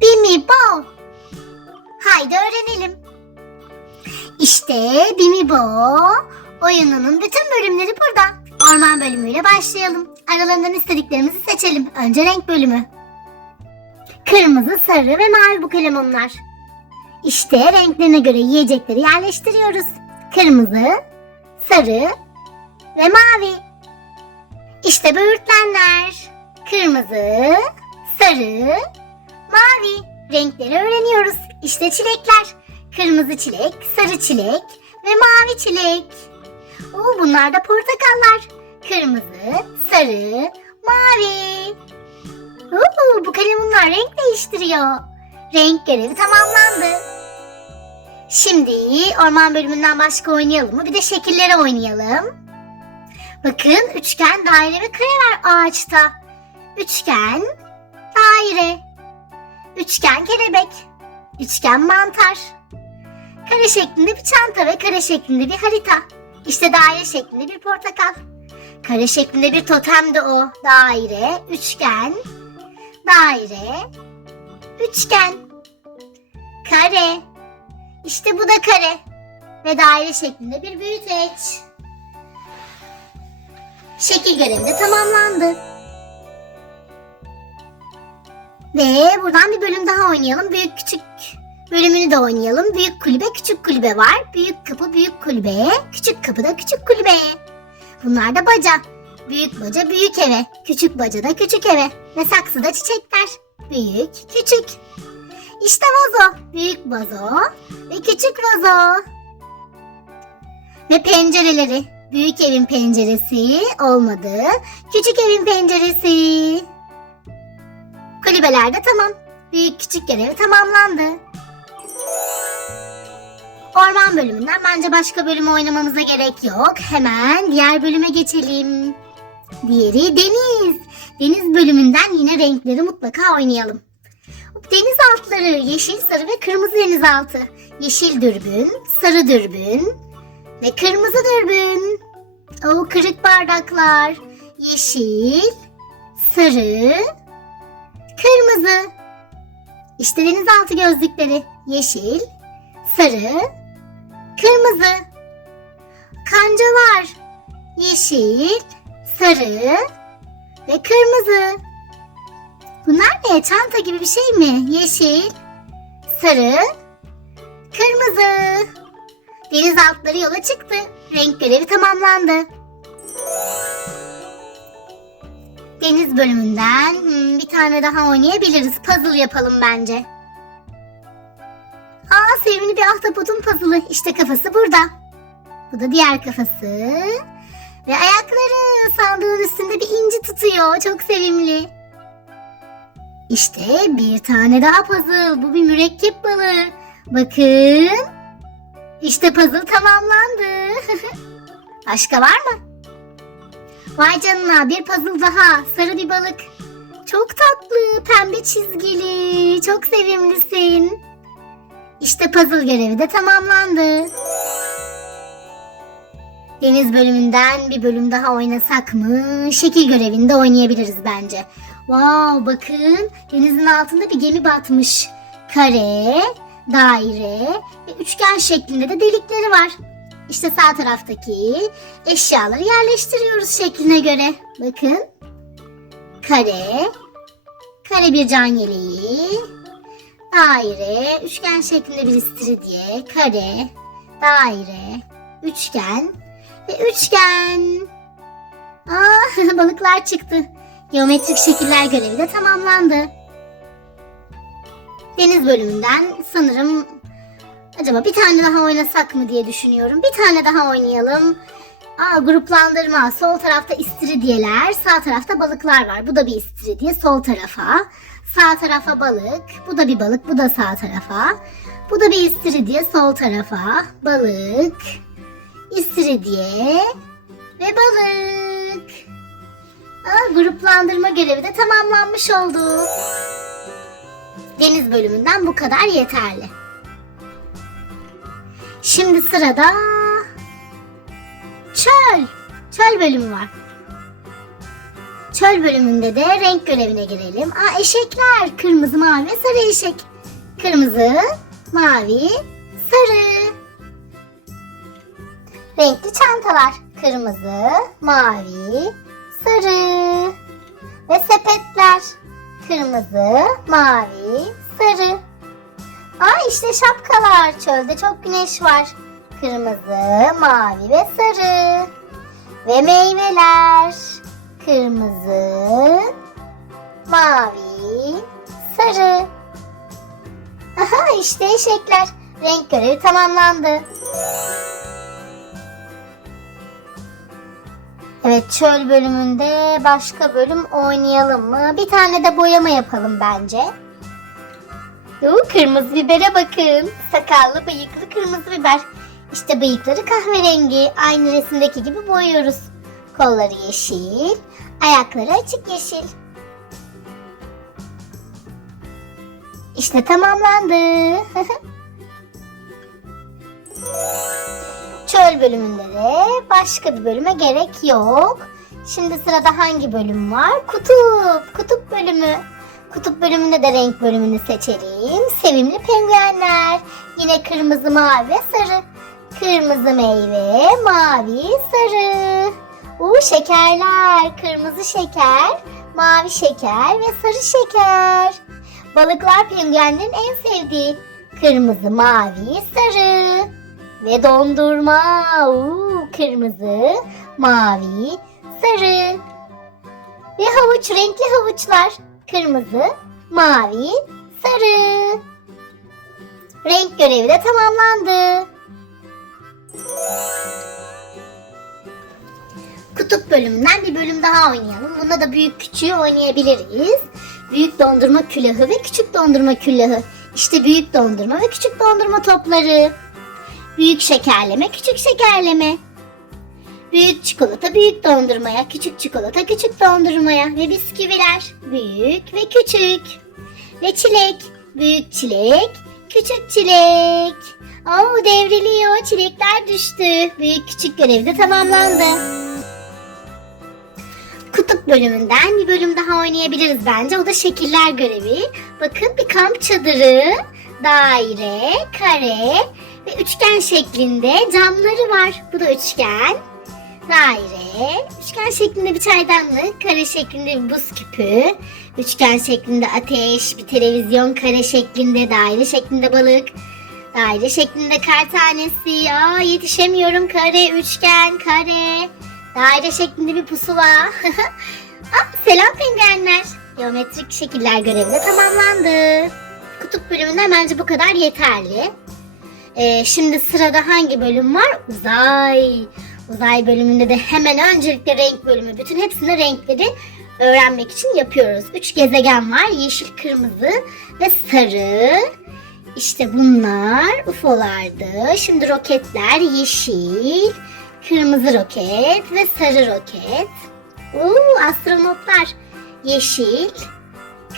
Bimi Bo. Haydi öğrenelim. İşte Bimi Bo oyununun bütün bölümleri burada. Orman bölümüyle başlayalım. Aralarından istediklerimizi seçelim. Önce renk bölümü. Kırmızı, sarı ve mavi bu kalemunlar. İşte renklerine göre yiyecekleri yerleştiriyoruz. Kırmızı, sarı ve mavi. İşte böğürtlenler. Kırmızı, sarı, mavi. Renkleri öğreniyoruz. İşte çilekler. Kırmızı çilek, sarı çilek ve mavi çilek. Oo, bunlar da portakallar. Kırmızı, sarı, mavi. Oo, bu kalemunlar renk değiştiriyor. Renk görevi tamamlandı. Şimdi orman bölümünden başka oynayalım mı? Bir de şekilleri oynayalım. Bakın üçgen, daire ve kare var ağaçta. Üçgen, daire. Üçgen kelebek. Üçgen mantar. Kare şeklinde bir çanta ve kare şeklinde bir harita. İşte daire şeklinde bir portakal. Kare şeklinde bir totem de o. Daire, üçgen, daire, üçgen, kare. İşte bu da kare ve daire şeklinde bir büyüteç. Şekil görevi de tamamlandı. Ve buradan bir bölüm daha oynayalım. Büyük küçük bölümünü de oynayalım. Büyük kulübe, küçük kulübe var. Büyük kapı, büyük kulübeye, küçük kapı da küçük kulübeye. Bunlar da baca. Büyük baca büyük eve, küçük baca da küçük eve. Ve saksıda çiçekler. Büyük, küçük. İşte vazo. Büyük vazo ve küçük vazo. Ve pencereleri. Büyük evin penceresi olmadı. Küçük evin penceresi. Kulübeler de tamam. Büyük küçük görevi tamamlandı. Orman bölümünden bence başka bölüm oynamamıza gerek yok. Hemen diğer bölüme geçelim. Diğeri deniz. Deniz bölümünden yine renkleri mutlaka oynayalım. Deniz altları yeşil, sarı ve kırmızı denizaltı. Yeşil dürbün, sarı dürbün ve kırmızı dürbün. O kırık bardaklar. Yeşil, sarı, kırmızı. İşte denizaltı gözlükleri. Yeşil, sarı, kırmızı. Kancalar. Yeşil, sarı ve kırmızı. Bunlar ne? Çanta gibi bir şey mi? Yeşil, sarı, kırmızı. Deniz altları yola çıktı. Renk görevi tamamlandı. Deniz bölümünden hmm, bir tane daha oynayabiliriz. Puzzle yapalım bence. Aa sevimli bir ahtapotun puzzle'ı. İşte kafası burada. Bu da diğer kafası. Ve ayakları sandığın üstünde bir inci tutuyor. Çok sevimli. İşte bir tane daha puzzle. Bu bir mürekkep balığı. Bakın. İşte puzzle tamamlandı. Başka var mı? Vay canına bir puzzle daha. Sarı bir balık. Çok tatlı, pembe çizgili. Çok sevimlisin. İşte puzzle görevi de tamamlandı. Deniz bölümünden bir bölüm daha oynasak mı? Şekil görevinde oynayabiliriz bence. Wow bakın denizin altında bir gemi batmış. Kare, daire ve üçgen şeklinde de delikleri var. İşte sağ taraftaki eşyaları yerleştiriyoruz şekline göre. Bakın. Kare, kare bir can yeleği, daire, üçgen şeklinde bir istiridye, kare, daire, üçgen ve üçgen. Aa, balıklar çıktı. Geometrik şekiller görevi de tamamlandı. Deniz bölümünden sanırım acaba bir tane daha oynasak mı diye düşünüyorum. Bir tane daha oynayalım. Aa, gruplandırma. Sol tarafta istiridyeler, sağ tarafta balıklar var. Bu da bir istiridye sol tarafa. Sağ tarafa balık. Bu da bir balık, bu da sağ tarafa. Bu da bir istiridye sol tarafa. Balık, istiridye ve balık. Aa, gruplandırma görevi de tamamlanmış oldu. Deniz bölümünden bu kadar yeterli. Şimdi sırada çöl. Çöl bölümü var. Çöl bölümünde de renk görevine girelim. Aa eşekler. Kırmızı, mavi ve sarı eşek. Kırmızı, mavi, sarı. Renkli çantalar. Kırmızı, mavi, sarı. Ve sepetler. Kırmızı, mavi, sarı. Aa işte şapkalar. Çölde çok güneş var. Kırmızı, mavi ve sarı. Ve meyveler. Kırmızı, mavi, sarı. Aha işte eşekler. Renk görevi tamamlandı. Evet çöl bölümünde başka bölüm oynayalım mı? Bir tane de boyama yapalım bence. Yoo, kırmızı bibere bakın. Sakallı bıyıklı kırmızı biber. İşte bıyıkları kahverengi. Aynı resimdeki gibi boyuyoruz. Kolları yeşil, ayakları açık yeşil. İşte tamamlandı. Çöl bölümünde de başka bir bölüme gerek yok. Şimdi sırada hangi bölüm var? Kutup. Kutup bölümü. Kutup bölümünde de renk bölümünü seçelim. Sevimli penguenler. Yine kırmızı, mavi ve sarı. Kırmızı meyve, mavi, sarı. Uuu şekerler. Kırmızı şeker, mavi şeker ve sarı şeker. Balıklar penguenlerin en sevdiği. Kırmızı, mavi, sarı. Ve dondurma. Uuu, kırmızı, mavi, sarı. Ve havuç, renkli havuçlar. Kırmızı, mavi, sarı. Renk görevi de tamamlandı. Kutup bölümünden bir bölüm daha oynayalım. Bunda da büyük küçüğü oynayabiliriz. Büyük dondurma külahı ve küçük dondurma külahı. İşte büyük dondurma ve küçük dondurma topları. Büyük şekerleme, küçük şekerleme. Büyük çikolata büyük dondurmaya, küçük çikolata küçük dondurmaya ve bisküviler büyük ve küçük. Ve çilek, büyük çilek, küçük çilek. Oo devriliyor, çilekler düştü. Büyük küçük görev de tamamlandı. Kutup bölümünden bir bölüm daha oynayabiliriz bence. O da şekiller görevi. Bakın bir kamp çadırı, daire, kare ve üçgen şeklinde camları var. Bu da üçgen. Daire, üçgen şeklinde bir çaydanlık, kare şeklinde bir buz küpü, üçgen şeklinde ateş, bir televizyon, kare şeklinde, daire şeklinde balık, daire şeklinde kar tanesi, aa yetişemiyorum, kare, üçgen, kare, daire şeklinde bir pusula. aa, selam penguenler. Geometrik şekiller görevi de tamamlandı. Kutup bölümünden bence bu kadar yeterli. Ee, şimdi sırada hangi bölüm var? Uzay. Uzay bölümünde de hemen öncelikle renk bölümü. Bütün hepsinde renkleri öğrenmek için yapıyoruz. Üç gezegen var. Yeşil, kırmızı ve sarı. İşte bunlar UFO'lardı. Şimdi roketler yeşil, kırmızı roket ve sarı roket. Uuu astronotlar yeşil,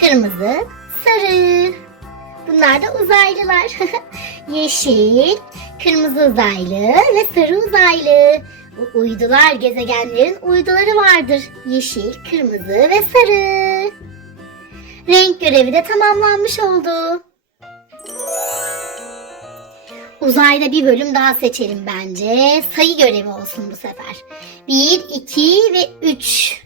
kırmızı, sarı. Bunlar da uzaylılar. Yeşil, kırmızı uzaylı ve sarı uzaylı. Bu uydular gezegenlerin uyduları vardır. Yeşil, kırmızı ve sarı. Renk görevi de tamamlanmış oldu. Uzayda bir bölüm daha seçelim bence. Sayı görevi olsun bu sefer. 1, 2 ve 3.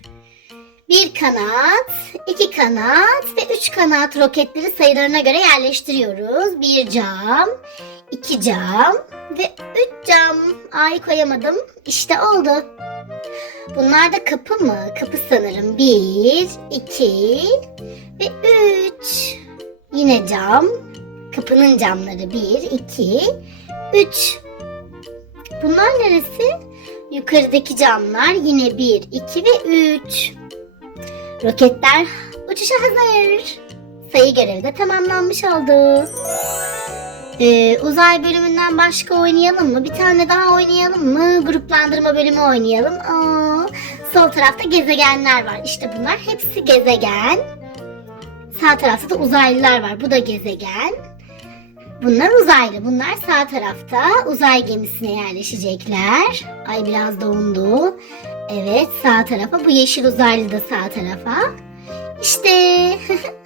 Bir kanat, iki kanat ve üç kanat roketleri sayılarına göre yerleştiriyoruz. Bir cam, iki cam ve üç cam. Ay koyamadım. İşte oldu. Bunlar da kapı mı? Kapı sanırım. Bir, iki ve üç. Yine cam. Kapının camları bir, iki, üç. Bunlar neresi? Yukarıdaki camlar yine bir, iki ve üç. Roketler uçuşa hazır. Sayı görevi de tamamlanmış oldu. Ee, uzay bölümünden başka oynayalım mı? Bir tane daha oynayalım mı? Gruplandırma bölümü oynayalım. Aa, sol tarafta gezegenler var. İşte bunlar hepsi gezegen. Sağ tarafta da uzaylılar var. Bu da gezegen. Bunlar uzaylı. Bunlar sağ tarafta uzay gemisine yerleşecekler. Ay biraz dondu. Evet sağ tarafa bu yeşil uzaylı da sağ tarafa. İşte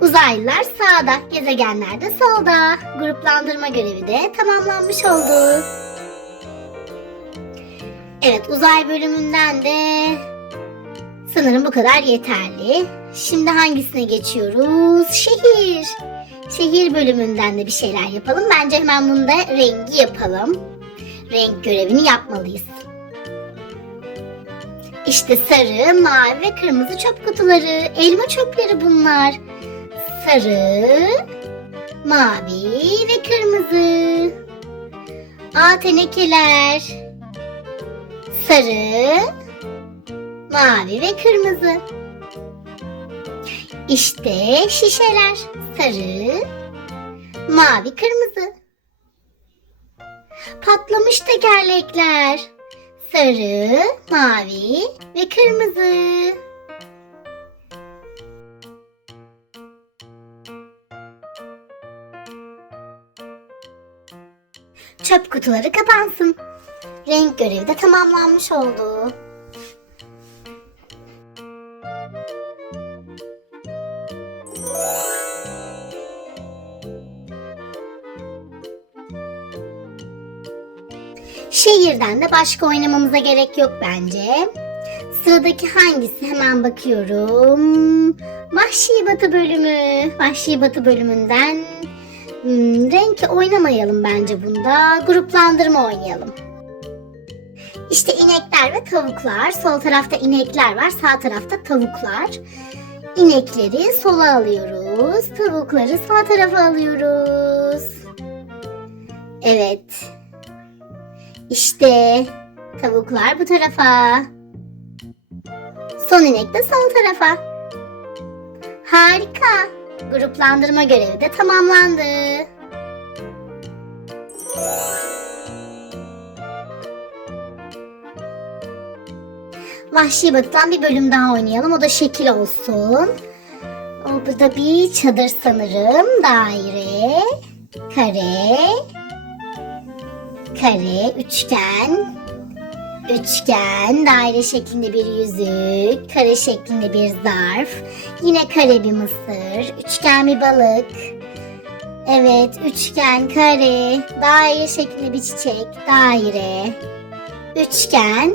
uzaylılar sağda, gezegenler de solda. Gruplandırma görevi de tamamlanmış oldu. Evet uzay bölümünden de sanırım bu kadar yeterli. Şimdi hangisine geçiyoruz? Şehir. Şehir bölümünden de bir şeyler yapalım. Bence hemen bunda rengi yapalım. Renk görevini yapmalıyız. İşte sarı, mavi ve kırmızı çöp kutuları. Elma çöpleri bunlar. Sarı, mavi ve kırmızı. A tenekeler. Sarı, mavi ve kırmızı. İşte şişeler. Sarı, mavi, kırmızı. Patlamış tekerlekler. Sarı, mavi ve kırmızı. Çöp kutuları kapansın. Renk görevi de tamamlanmış oldu. Şehirden de başka oynamamıza gerek yok bence. Sıradaki hangisi hemen bakıyorum. Vahşi Batı bölümü. Vahşi Batı bölümünden hmm, renk oynamayalım bence bunda. Gruplandırma oynayalım. İşte inekler ve tavuklar. Sol tarafta inekler var, sağ tarafta tavuklar. İnekleri sola alıyoruz, tavukları sağ tarafa alıyoruz. Evet. İşte tavuklar bu tarafa. Son inek de sol tarafa. Harika. Gruplandırma görevi de tamamlandı. Vahşi Batı'dan bir bölüm daha oynayalım. O da şekil olsun. O burada bir çadır sanırım. Daire, kare, kare, üçgen, üçgen, daire şeklinde bir yüzük, kare şeklinde bir zarf, yine kare bir mısır, üçgen bir balık, evet üçgen, kare, daire şeklinde bir çiçek, daire, üçgen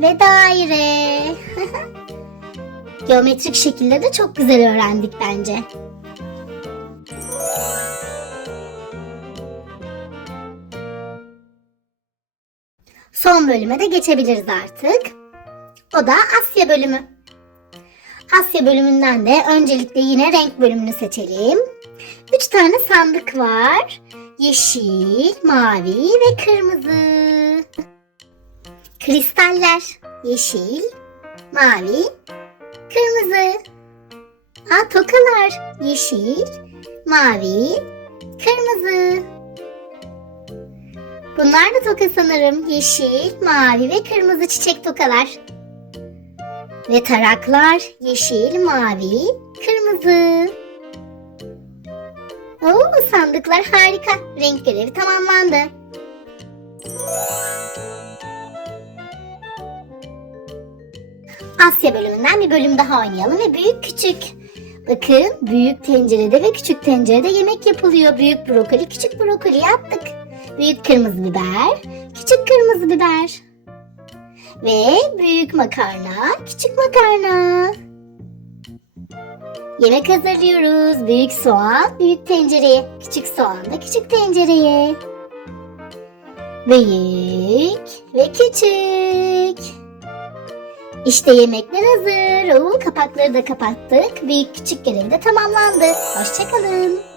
ve daire. Geometrik şekilde de çok güzel öğrendik bence. Son bölüme de geçebiliriz artık. O da Asya bölümü. Asya bölümünden de öncelikle yine renk bölümünü seçelim. Üç tane sandık var. Yeşil, mavi ve kırmızı. Kristaller. Yeşil, mavi, kırmızı. Ha tokalar. Yeşil, mavi, kırmızı. Bunlar da toka sanırım. Yeşil, mavi ve kırmızı çiçek tokalar. Ve taraklar yeşil, mavi, kırmızı. Oo, sandıklar harika. Renk görevi tamamlandı. Asya bölümünden bir bölüm daha oynayalım ve büyük küçük. Bakın büyük tencerede ve küçük tencerede yemek yapılıyor. Büyük brokoli, küçük brokoli yaptık. Büyük kırmızı biber, küçük kırmızı biber. Ve büyük makarna, küçük makarna. Yemek hazırlıyoruz. Büyük soğan, büyük tencereye. Küçük soğan da küçük tencereye. Büyük ve küçük. İşte yemekler hazır. Oo, kapakları da kapattık. Büyük küçük görevi de tamamlandı. Hoşçakalın.